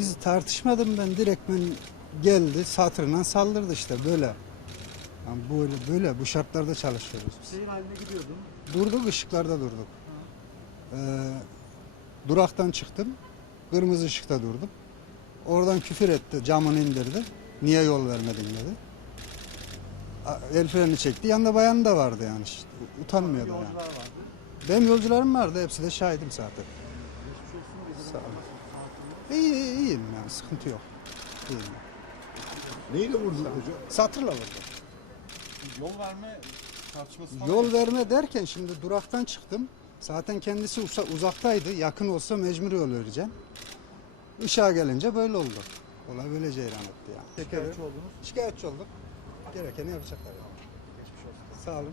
Biz tartışmadım ben direktmen geldi satırından saldırdı işte böyle. Yani böyle böyle bu şartlarda çalışıyoruz biz. Seyir haline gidiyordun. Durduk ışıklarda durduk. Ee, duraktan çıktım. Kırmızı ışıkta durdum. Oradan küfür etti, camını indirdi. Niye yol vermedin dedi. El freni çekti. Yanında bayan da vardı yani. işte. Utanmıyordu yani. Yolcular vardı. Benim yolcularım vardı. Hepsi de şahidim zaten. Geçmiş olsun. Gece Sağ ol. bakmasın. İyi, iyi- iyiyim yani. Sıkıntı yok. İyiyim. Neyle vurdun hocam? Satırla vurdu. Yol verme tartışması var. Yol verme derken şimdi duraktan çıktım. Zaten kendisi uza- uzaktaydı. Yakın olsa mecbur yol vereceğim. Işığa gelince böyle oldu. Olay böyle ceyran etti yani. Şikayetçi oldunuz. Şikayetçi olduk. Gerekeni yapacaklar yani. Geçmiş olsun. Sağ olun.